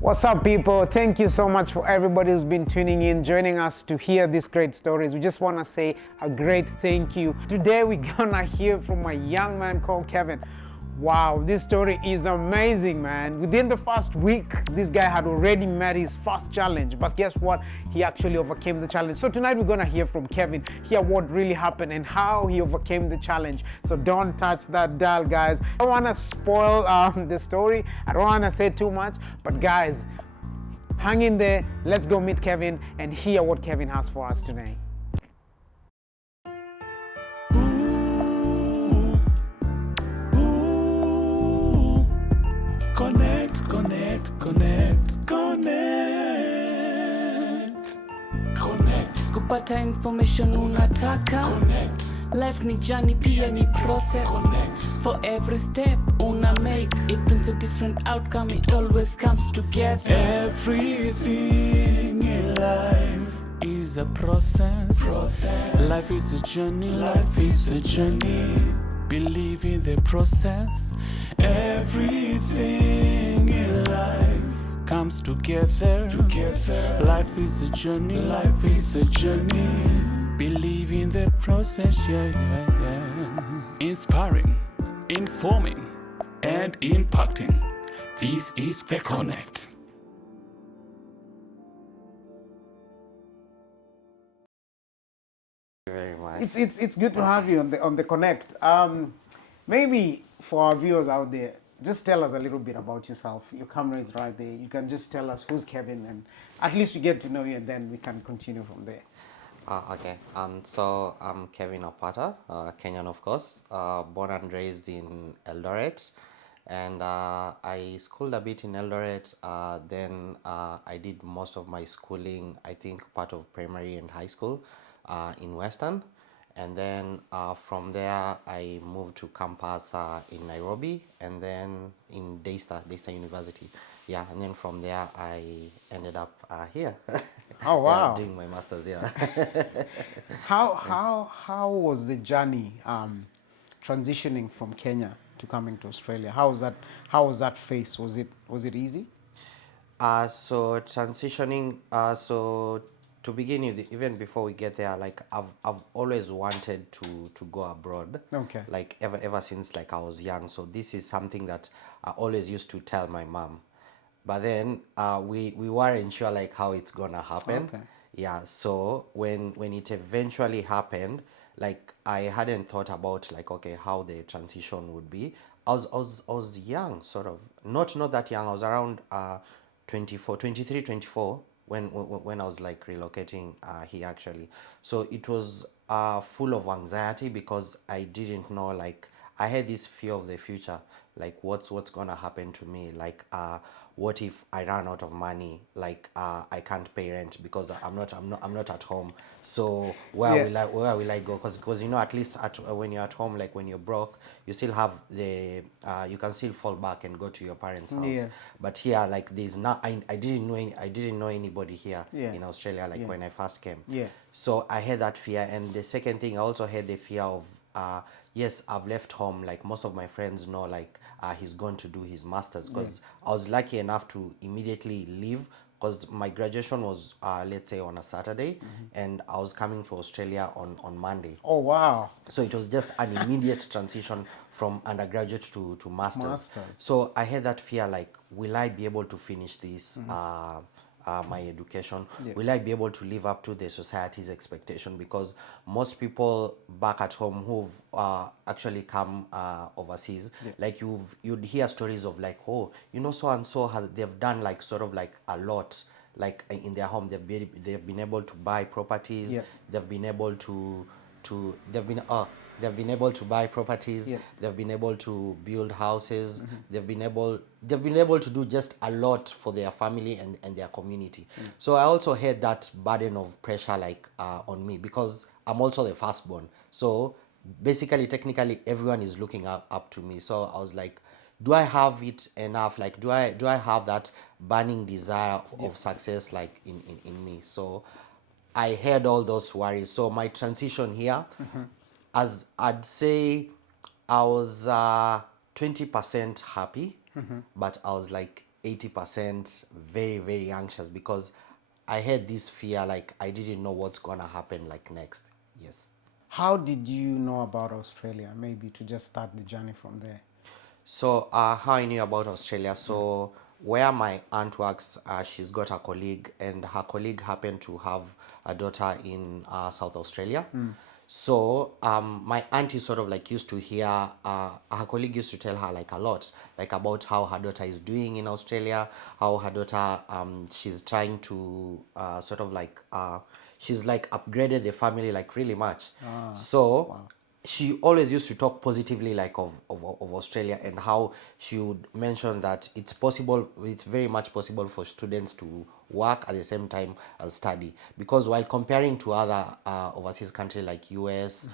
What's up, people? Thank you so much for everybody who's been tuning in, joining us to hear these great stories. We just want to say a great thank you. Today we're gonna hear from a young man called Kevin. Wow, this story is amazing, man. Within the first week, this guy had already met his first challenge, but guess what? He actually overcame the challenge. So tonight we're gonna hear from Kevin, hear what really happened and how he overcame the challenge. So don't touch that dial, guys. I don't wanna spoil the story. I don't wanna say too much, but guys, hang in there. Let's go meet Kevin and hear what Kevin has for us today. Connect. Kupata information unataka. Connect. Life ni journey pia ni process. Connect. For every step una make, it brings a different outcome. It always comes together. Everything in life is a process. Life is a journey. Life is a journey. Believe in the process. Everything in life comes together. Life is a journey. Life is a journey. Believe in the process. Yeah. Inspiring, informing, and impacting. This is the Connect. Very much. It's good to have you on the Connect. Maybe for our viewers out there, just tell us a little bit about yourself. Your camera is right there. You can just tell us who's Kevin, and at least we get to know you, and then we can continue from there. Okay. So I'm Kevin Opata, Kenyan, of course. Born and raised in Eldoret, and I schooled a bit in Eldoret. Then I did most of my schooling, I think, part of primary and high school, in Western. And then from there, I moved to campus in Nairobi, and then in Daystar University. Yeah, and then from there, I ended up here. Oh, wow. Doing my master's here. How was the journey transitioning from Kenya to coming to Australia? How was that phase? Was it easy? So transitioning, so to begin with, even before we get there, like I've always wanted to go abroad. Okay. Like ever since like I was young. So this is something that I always used to tell my mom. But then we weren't sure like how it's gonna happen. Okay. Yeah. So when it eventually happened, like I hadn't thought about like, okay, how the transition would be. I was young, sort of, not that young. I was around 24, 23, 24 when I was like relocating here actually. So it was full of anxiety because I didn't know, like I had this fear of the future, like what's gonna happen to me, like what if I run out of money, like I can't pay rent because I'm not at home. So where will I go? Because you know, at least when you're at home, like when you're broke, you still have the you can still fall back and go to your parents' house. Yeah. But here, like there's not, I didn't know anybody here in Australia, like when I first came. Yeah. So I had that fear, and the second thing, I also had the fear of yes, I've left home. Like most of my friends know, like he's going to do his masters, because I was lucky enough to immediately leave, because my graduation was let's say on a Saturday, and I was coming to Australia on Monday. Oh, wow. So it was just an immediate transition from undergraduate to masters. Masters. So I had that fear, like, will I be able to finish this my education? Will I be able to live up to the society's expectation? Because most people back at home who've actually come overseas, like you'd hear stories of like, oh, you know, so and so they've done like sort of like a lot, like in their home. They've been able to buy properties. They've been able to they've been able to buy properties. They've been able to build houses. They've been able to do just a lot for their family and their community. So I also had that burden of pressure, like on me, because I'm also the firstborn. So basically, technically, everyone is looking up to me. So I was like, do I have it enough? Like, do I have that burning desire of success, like in me? So I had all those worries. So my transition here, as I'd say, I was 20% happy, but I was like 80% very, very anxious because I had this fear, like I didn't know what's gonna happen like next. Yes. How did you know about Australia? Maybe to just start the journey from there. So how I knew about Australia. So where my aunt works, she's got a colleague, and her colleague happened to have a daughter in South Australia. So my auntie sort of like used to hear her colleague used to tell her like a lot, like about how her daughter is doing in Australia, how her daughter she's trying to sort of like she's like upgraded the family like really much. So she always used to talk positively like of Australia, and how she would mention that it's possible, it's very much possible for students to work at the same time as study, because while comparing to other overseas countries like US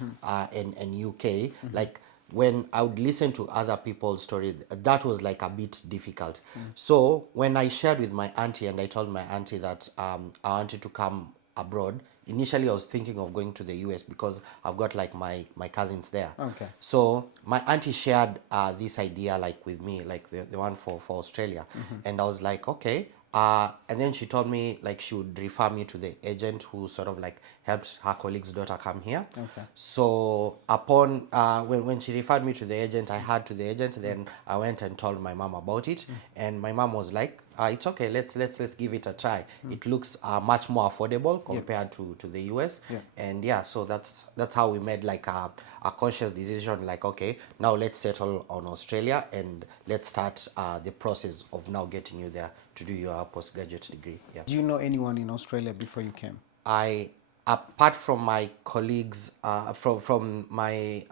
and UK, like when I would listen to other people's story, that was like a bit difficult. So when I shared with my auntie and I told my auntie that I wanted to come abroad, initially I was thinking of going to the US because I've got like my cousins there. Okay. So my auntie shared this idea like with me, like the one for Australia. And I was like, okay. And then she told me like she would refer me to the agent who sort of like helped her colleague's daughter come here. Okay. So upon when she referred me to the agent, I heard to the agent. Then I went and told my mom about it, and my mom was like, "It's okay. Let's give it a try. It looks much more affordable compared to the US." Yeah. And yeah, so that's how we made like a conscious decision. Like, okay, now let's settle on Australia and let's start the process of now getting you there to do your postgraduate degree. Yeah. Do you know anyone in Australia before you came? I, apart from my colleagues, from my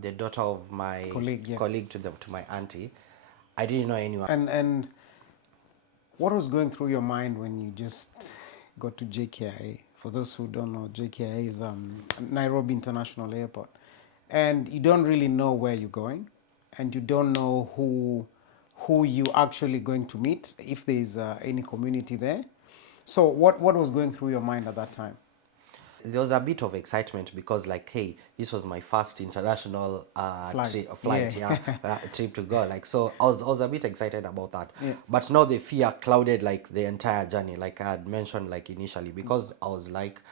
the daughter of my Colleague, yeah. colleague to my auntie, I didn't know anyone. And what was going through your mind when you just got to JKIA? For those who don't know, JKIA is Nairobi International Airport, and you don't really know where you're going, and you don't know who you actually going to meet, if there is any community there. So what was going through your mind at that time? There was a bit of excitement because, like, hey, this was my first international flight, trip to go. Like, so I was a bit excited about that. Yeah. But now the fear clouded like the entire journey, like I had mentioned like initially, because I was like,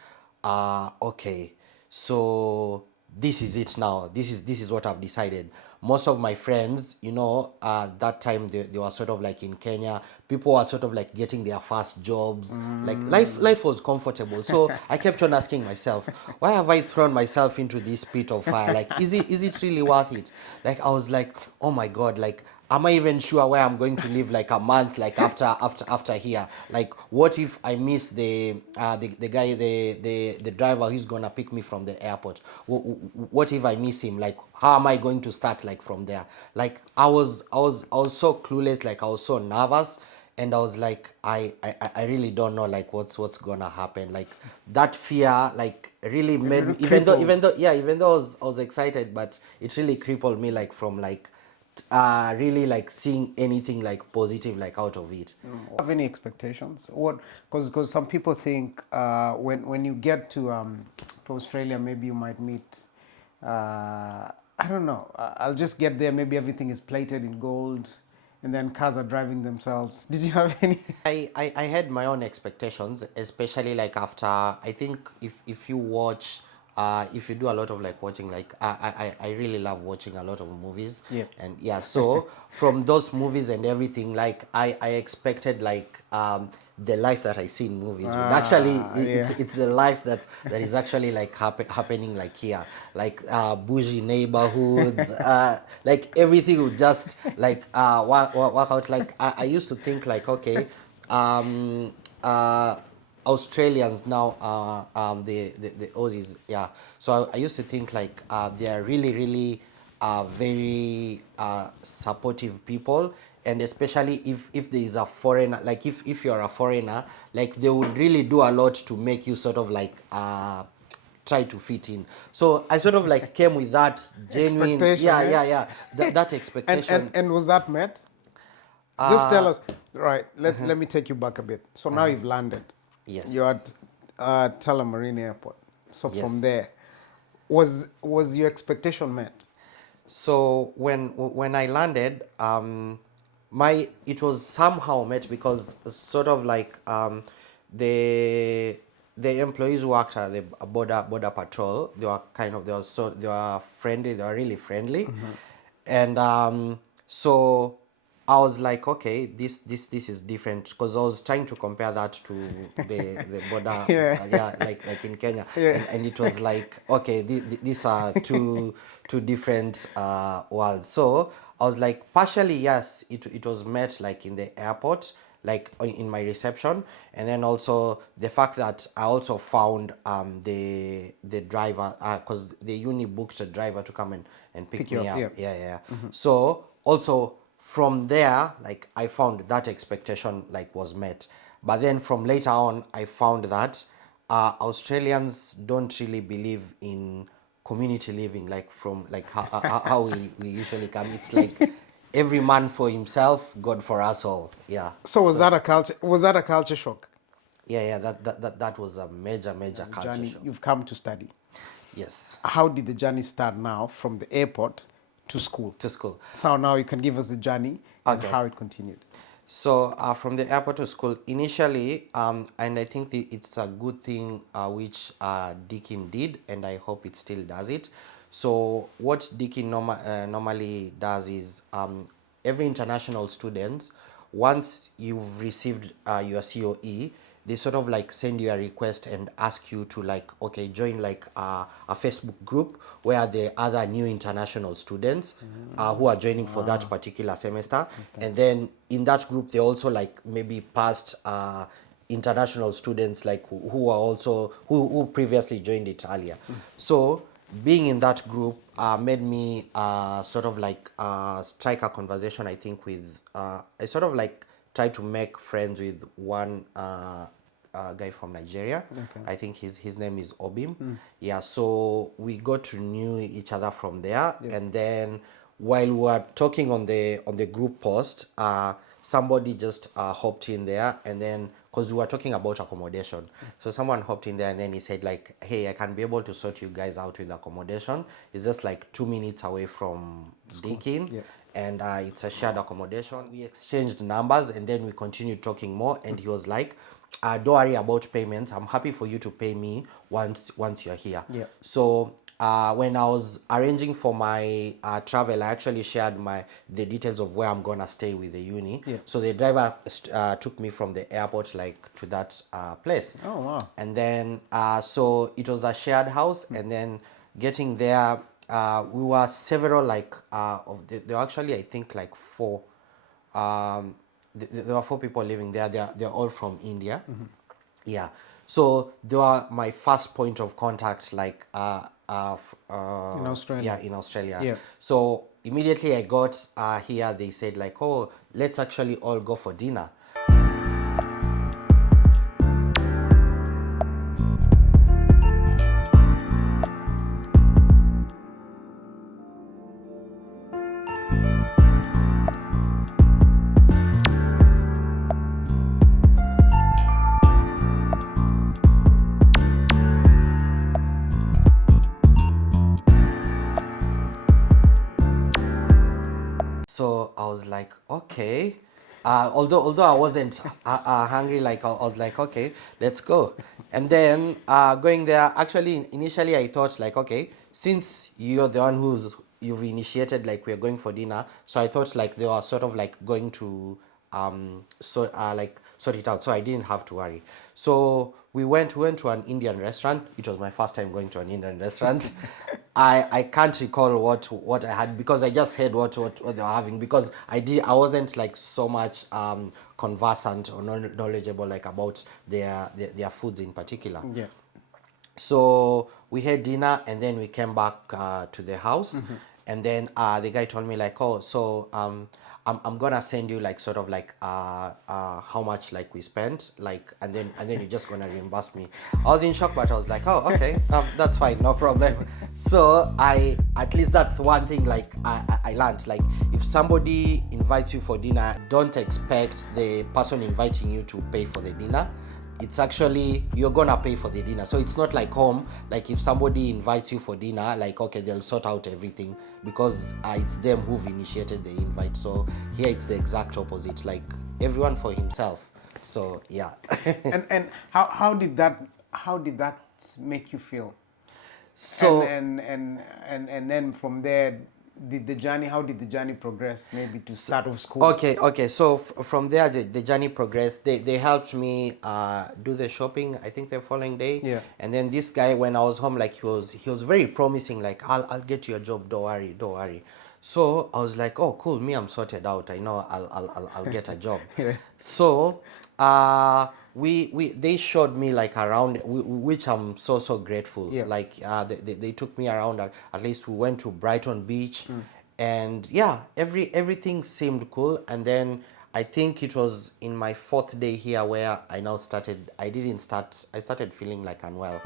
okay, so this is it now. This is what I've decided. Most of my friends, that time they were sort of like in Kenya. People were sort of like getting their first jobs. Like life was comfortable. So I kept on asking myself, why have I thrown myself into this pit of fire? Like, is it really worth it? Like, I was like, oh my God, like, am I even sure where I'm going to live like a month, like after here? Like, what if I miss the guy, the driver who's gonna pick me from the airport? What if I miss him? Like, how am I going to start like from there? Like, I was so clueless, like I was so nervous, and I was like, I really don't know like what's gonna happen. Like, that fear like really made me, even though I was excited, but it really crippled me like from like really like seeing anything like positive like out of it. Have any expectations? What? Because some people think when you get to Australia, maybe you might meet. I don't know. I'll just get there. Maybe everything is plated in gold, and then cars are driving themselves. Did you have any? I had my own expectations, especially like after, I think if you watch, if you do a lot of like watching, like I really love watching a lot of movies. Yeah. And yeah, so from those movies and everything, like I expected like the life that I see in movies would actually, it's the life that is actually like happening like here, like bougie neighborhoods, like everything would just like work out. Like I used to think like, okay, Australians now, the Aussies, yeah. So I used to think like they are really very supportive people, and especially if there is a foreigner, like if you're a foreigner, like they would really do a lot to make you sort of like try to fit in. So I sort of like came with that genuine, Expectation, that expectation. And was that met? Just tell us. Right. Let me take you back a bit. So now you've landed. Yes. You're at Tullamarine Airport. So Yes. from there, was your expectation met? So when I landed, It was somehow met because sort of like the the employees who worked at the border patrol, they were friendly, they were really friendly. And so I was like, okay, this is different, because I was trying to compare that to the border, Yeah. like in Kenya. Yeah. And it was like, okay, these are two different worlds. So I was like, partially yes, it was met like in the airport, like in my reception. And then also the fact that I also found the driver, because the uni booked a driver to come and pick you me up, up. yeah. Yeah. So also from there, like I found that expectation like was met. But then from later on, I found that Australians don't really believe in community living, like from like how we usually come. It's like every man for himself, God for us all. Yeah. So was that a culture shock? Yeah. That was a major culture Journey shock. you've come to study. Yes. How did the journey start now from the airport to school? To school. So now you can give us the journey and Okay. how it continued. So from the airport to school, initially, and I think it's a good thing which Deakin did, and I hope it still does it. So what Deakin normally does is every international student, once you've received your COE, they sort of like send you a request and ask you to like, okay, join like a Facebook group where there are other new international students who are joining for that particular semester. And then in that group, they also like maybe past international students like who are also who previously joined it earlier. So being in that group made me sort of like strike a conversation, I think, with I sort of like try to make friends with one guy from Nigeria. I think his name is Obim. Yeah, so we got to know each other from there. And then while we were talking on the group post, somebody just hopped in there, and then because we were talking about accommodation, so someone hopped in there and then he said like, hey, I can be able to sort you guys out with accommodation. It's just like 2 minutes away from Deakin. And it's a shared accommodation. We exchanged numbers and then we continued talking more. And he was like, don't worry about payments. I'm happy for you to pay me once you're here. So when I was arranging for my travel, I actually shared the details of where I'm gonna stay with the uni. So the driver took me from the airport like to that place. Oh, wow. And then so it was a shared house. And then getting there, we were several like there were actually I think like four. There were 4 people living there. They're all from India. Yeah. So they were my first point of contact, like In Australia. Yeah, in Australia. Yeah. So immediately I got here, they said like, oh, let's actually all go for dinner. So I was like, okay. Although I wasn't hungry, like I was like, okay, let's go. And then going there, actually, initially I thought like, okay, since you're the one you've initiated, like we're going for dinner. So I thought like they were sort of like going to like sort it out. So I didn't have to worry. So we went to an Indian restaurant. It was my first time going to an Indian restaurant. I can't recall what I had because I just heard what they were having, because I wasn't like so much conversant or knowledgeable like about their foods in particular. Yeah. So we had dinner and then we came back to the house. And then the guy told me like, oh, so I'm gonna send you like sort of like how much like we spent, like, and then you're just gonna reimburse me. I was in shock, but I was like, oh, okay, that's fine, no problem. So at least that's one thing like I learned, like if somebody invites you for dinner, don't expect the person inviting you to pay for the dinner. it's actually you're gonna pay for the dinner. So it's not like home, like if somebody invites you for dinner, like okay, they'll sort out everything because it's them who've initiated the invite. So here it's the exact opposite, like everyone for himself. So yeah. And how did that make you feel? So and then from there, how did the journey progress, maybe to start off school? okay, so from there the journey progressed. They helped me do the shopping, I think the following day. Yeah. And then this guy, when I was home, like he was very promising, like I'll get you a job, don't worry. So I was like, oh cool, me, I'm sorted out, I know I'll get a job. Yeah. So they showed me like around, which I'm so grateful. Yeah. Like they took me around. At least we went to Brighton Beach, and yeah, everything seemed cool. And then I think it was in my 4th day here where I started feeling like unwell.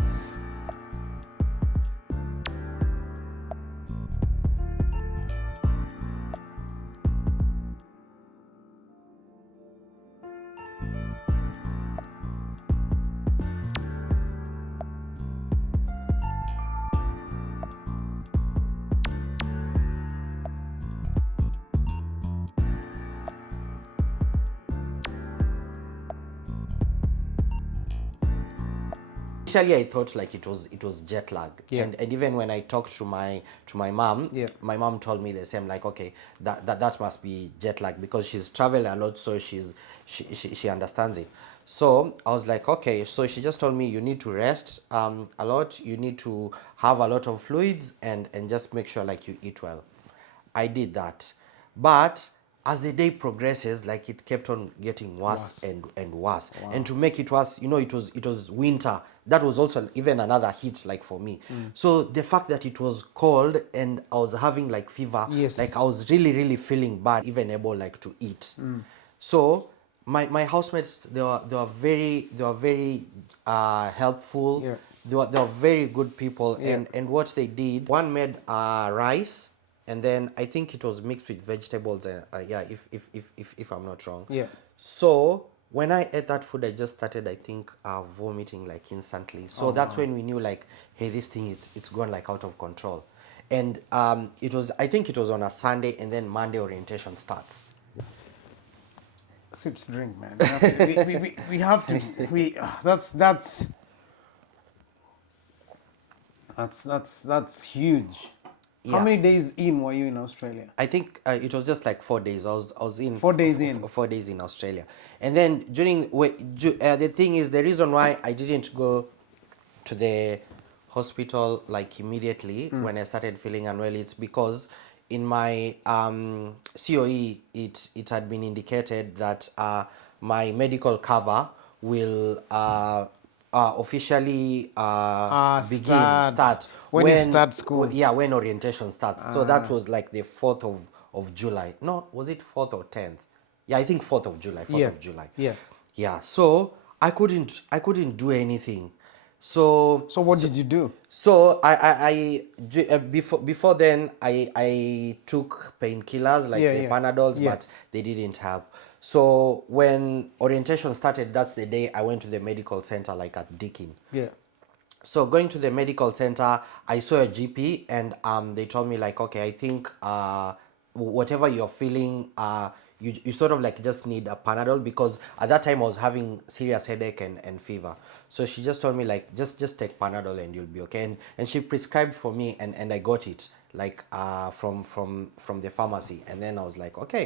Initially, I thought like it was jet lag, Yeah. and even when I talked to my mom, Yeah. my mom told me the same. Like, okay, that must be jet lag because she's traveled a lot, so she understands it. So I was like, okay. So she just told me you need to rest a lot, you need to have a lot of fluids, and just make sure like you eat well. I did that, but as the day progresses, like it kept on getting worse and worse. Wow. And to make it worse, it was winter. That was also even another hit, like for me. So the fact that it was cold and I was having like fever, Yes. like I was really feeling bad, even able like to eat. So my housemates, they were very helpful. Yeah. They were very good people. Yeah. And what they did, one made rice. And then I think it was mixed with vegetables. Yeah, if I'm not wrong. Yeah. So when I ate that food, I just started, I think, vomiting like instantly. So that's when we knew like, hey, this thing it's gone like out of control. And I think it was on a Sunday, and then Monday orientation starts. Sips drink, man. We have to. That's huge. Yeah. How many days in were you in Australia? I think it was just like 4 days. I was in 4 days in. 4 days in Australia, and then the thing is, the reason why I didn't go to the hospital like immediately when I started feeling unwell, it's because in my COE it had been indicated that my medical cover will officially start when you start school. When orientation starts. So that was like the 4th of July. No, was it 4th or 10th? Yeah, I think 4th of July. 4th of July. Yeah. So I couldn't do anything. So what did you do? So I before then I took painkillers like the Panadols, but they didn't help. So when orientation started, that's the day I went to the medical center, like at Deakin. Yeah. So going to the medical center, I saw a GP, and they told me like, okay, I think whatever you're feeling, you sort of like just need a Panadol, because at that time I was having serious headache and fever. So she just told me like, just take Panadol and you'll be okay. And she prescribed for me, and I got it like from the pharmacy. And then I was like, okay.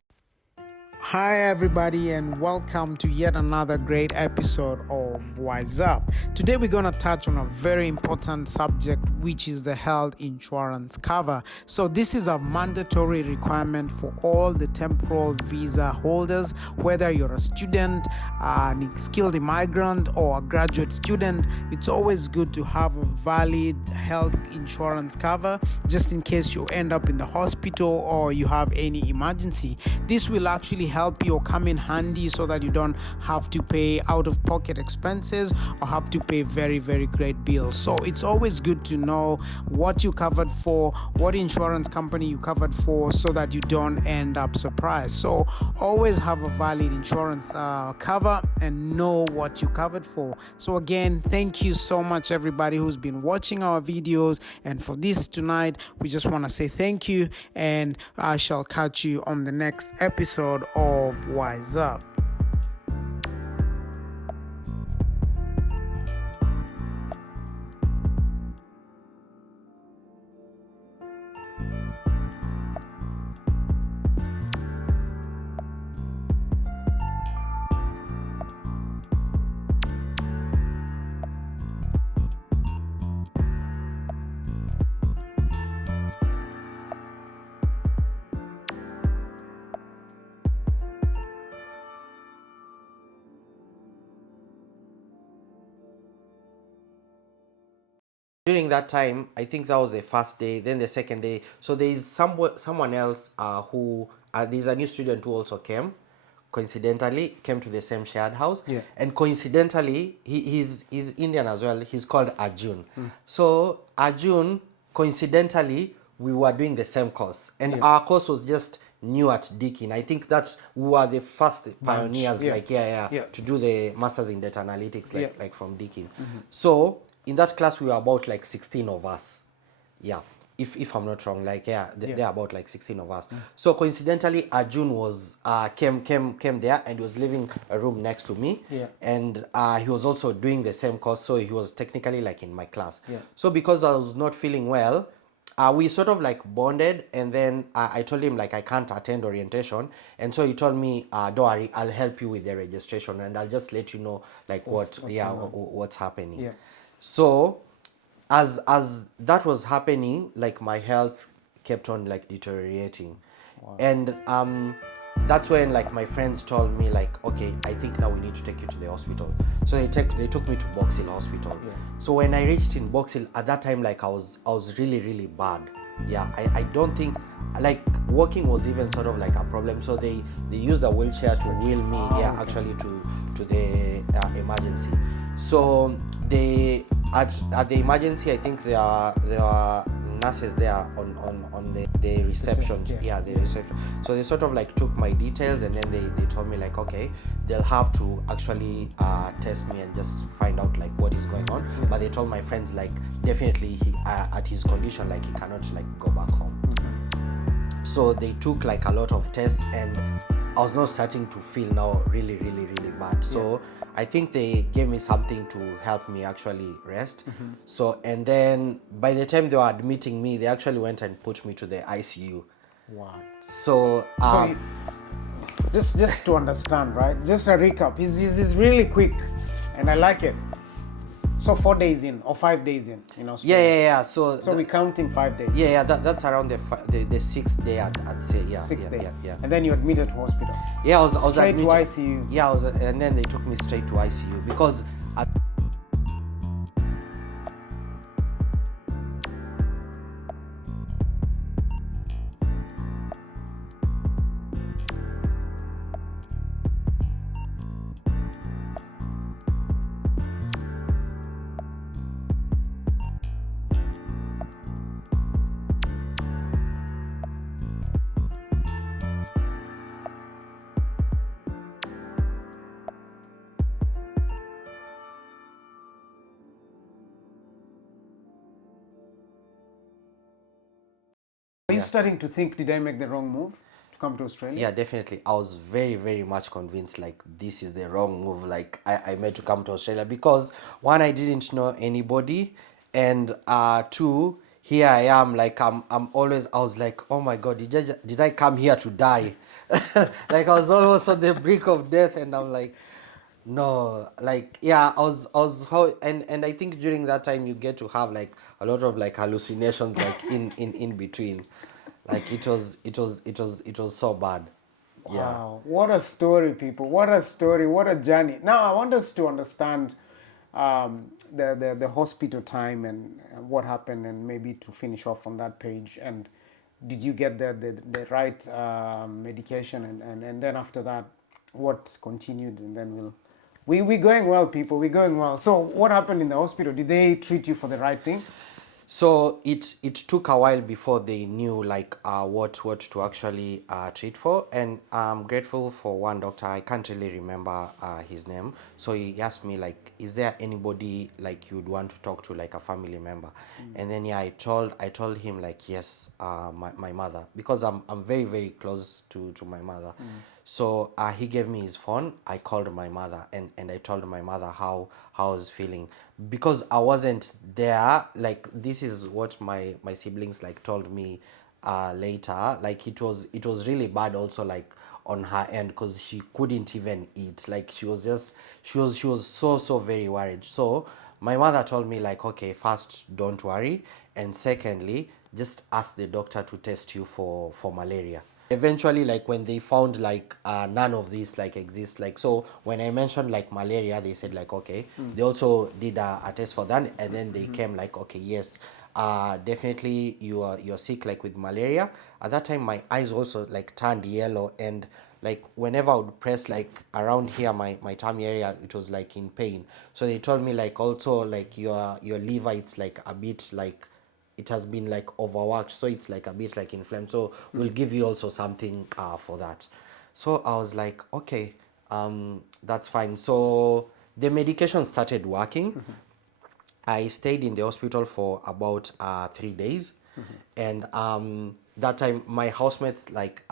Hi everybody, and welcome to yet another great episode of Wise Up. Today we're going to touch on a very important subject, which is the health insurance cover. So this is a mandatory requirement for all the temporal visa holders, whether you're a student, a skilled immigrant, or a graduate student. It's always good to have a valid health insurance cover just in case you end up in the hospital or you have any emergency. This will actually help you or come in handy so that you don't have to pay out of pocket expenses or have to pay very, very great bills. So it's always good to know know what you covered for, what insurance company you covered for, so that you don't end up surprised. So always have a valid insurance cover and know what you covered for. So again, thank you so much everybody who's been watching our videos, and for this tonight we just want to say thank you, and I shall catch you on the next episode of Wise Up. During that time, I think that was the first day, then the second day. So there is someone else who there's a new student who also coincidentally came to the same shared house. Yeah. And coincidentally, he's Indian as well. He's called Arjun. So Arjun, coincidentally, we were doing the same course, and our course was just new at Deakin. I think we were the first pioneers, to do the masters in data analytics, like from Deakin. So in that class we were about like 16 of us. Yeah, if I'm not wrong, like there are about like 16 of us. So coincidentally, Arjun was came there, and he was living a room next to me. And he was also doing the same course, so he was technically like in my class. So because I was not feeling well, we sort of like bonded, and then I told him like I can't attend orientation, and so he told me, don't worry, I'll help you with the registration, and I'll just let you know like what's happening. So as that was happening, like my health kept on like deteriorating. And that's when like my friends told me like, okay, I think now we need to take you to the hospital. So they took me to Box Hill Hospital. So when I reached in Box Hill, at that time, like I was really, really bad. I don't think like walking was even sort of like a problem. So they used a wheelchair to wheel me actually to the emergency. So they at the emergency, I think there are nurses there on the reception. The reception. So they sort of like took my details, and then they told me like, okay, they'll have to actually test me and just find out like what is going on. But they told my friends like definitely at his condition, like he cannot like go back home. So they took like a lot of tests, and I was now starting to feel now really, really, really bad. So I think they gave me something to help me actually rest. So, and then by the time they were admitting me, they actually went and put me to the ICU. Wow. So, just to understand, right? Just a recap. Is really quick, and I like it. So 4 days in or 5 days in Australia. Yeah. So we're counting 5 days. Yeah. That's around the sixth day, I'd say. Yeah. Sixth day. Yeah. And then you admitted to hospital. Yeah, I was straight admitted to ICU. Yeah, and then they took me straight to ICU because. Are you starting to think, did I make the wrong move to come to Australia? Yeah, definitely. I was very, very much convinced like this is the wrong move. Like I made to come to Australia because one, I didn't know anybody, and two, here I am. Like I was like, oh my God, did I come here to die? Like I was almost on the brink of death, and I'm like, no, like I was and I think during that time you get to have like a lot of like hallucinations like in between. Like it was so bad. Wow, what a story, people. What a story, what a journey. Now I want us to understand the hospital time and what happened, and maybe to finish off on that page. And did you get the right medication, and then after that what continued? And then we're going well, people, we're going well. So what happened in the hospital? Did they treat you for the right thing? So it took a while before they knew like what to actually treat for, and I'm grateful for one doctor. I can't really remember his name. So he asked me like, is there anybody like you'd want to talk to, like a family member? And then yeah, I told him like, yes, my mother, because I'm very very close to my mother. So he gave me his phone. I called my mother, and I told my mother how I was feeling, because I wasn't there. Like, this is what my siblings like told me later. Like, it was really bad also, like on her end, because she couldn't even eat. Like, she was so very worried. So my mother told me like, okay, first, don't worry, and secondly, just ask the doctor to test you for malaria. Eventually, like when they found like none of this like exists, like, so when I mentioned like malaria, they said like, okay, they also did a test for that, and then they came like, okay, yes, definitely you're sick like with malaria. At that time my eyes also like turned yellow, and like whenever I would press like around here, my tummy area, it was like in pain. So they told me like, also like your liver, it's like a bit like, it has been like overworked, so it's like a bit like inflamed, so we'll give you also something for that. So I was like, okay, that's fine. So the medication started working. I stayed in the hospital for about 3 days. And that time my housemates like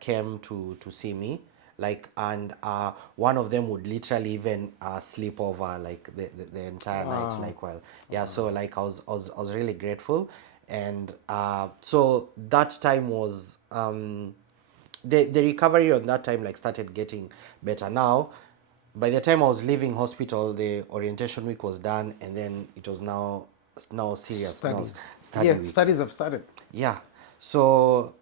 came to see me, like, and one of them would literally even sleep over like the entire night, like, while, yeah. So like I was really grateful. And so that time was the recovery on that time like started getting better. Now by the time I was leaving hospital, the orientation week was done, and then it was now serious. Now Studies. study Yeah, week. studies have started. Yeah. So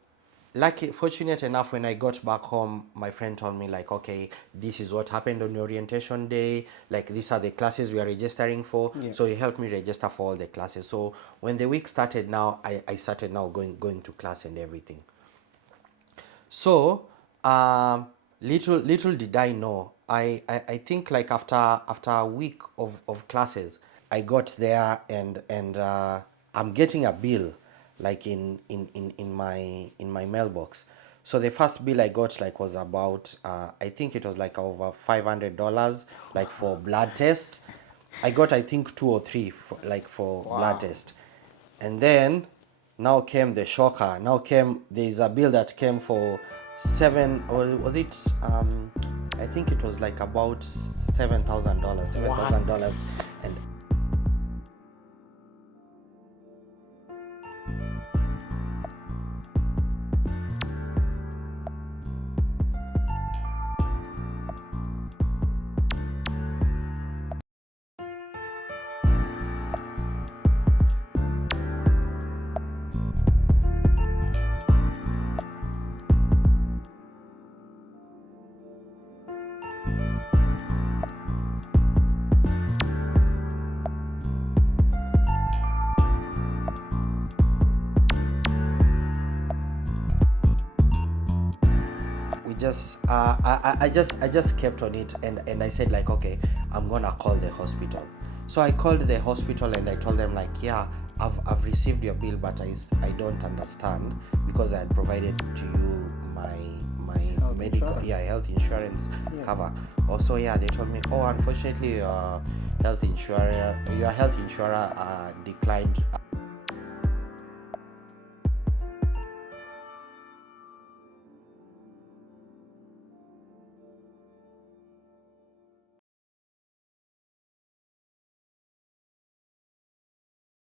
lucky, fortunate enough, when I got back home, my friend told me like, okay, this is what happened on your orientation day. Like, these are the classes we are registering for. Yeah. So he helped me register for all the classes. So when the week started, now I started now going to class and everything. So little did I know. I think like after a week of classes, I got there, and I'm getting a bill like in my mailbox. So the first bill I got like was about I think it was like over $500, like for blood tests. I got, I think, two or three for blood test. And then now came the shocker. Now came, there's a bill that came for seven, or was it I think it was like about $7,000. And we just I just kept on it, and I said like, okay, I'm gonna call the hospital. So I called the hospital, and I told them like, yeah, I've received your bill, but I don't understand, because I had provided to you my medical insurance. health insurance cover. Also, yeah, they told me, oh, unfortunately your health insurer declined